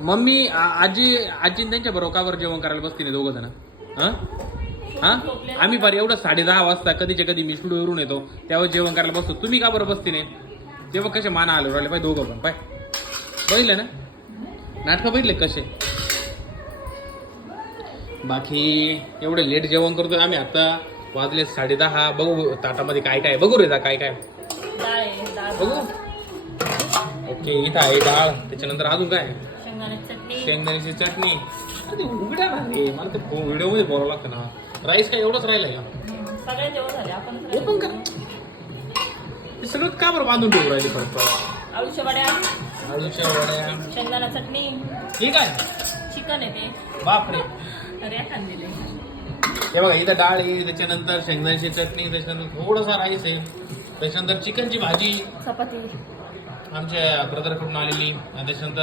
Mummy आजी त्यांच्या बरोबर कावर जेवण करायला बसते दोघं जण. हा आम्ही पार एवढं 10:30 वाजता कधीच्या कधी मी स्टुडिओवरून येतो तेव्हा जेवण करायला बसतो. तुम्ही का बरं बसते नाही तेव्हा कसे माना आलो राहिले पाय दोघं पण पाय बघितलं ना नाटकं बघितले कसे. बाकी एवढे लेट जेवण करतोय आम्ही. आता वाजले 10:30. बघू ताटामध्ये काय काय बघू रे काय काय बघू. ओके इथं आहे डाळ त्याच्यानंतर अजून काय शेंगदाण्याची चटणी. उघड्या ना मला ते व्हिडिओ मध्ये बोलावं लागतं ना. राईस काय एवढंच राहिलंय का ओपन करा. हे सगळं का बरं बांधून ठेवू राहिले परत आळूच्या वड्या शेंगदाणा चटणी. ठीक आहे चिकन आहे ते बापरे. अरे खाल्लेले हे बघा इथं डाळ आहे त्याच्यानंतर शेंगदाण्याची चटणी त्याच्यानंतर थोडासा राईस आहे त्याच्यानंतर चिकनची भाजी चपाती आमच्या ब्रदरकडून आलेली त्याच्यानंतर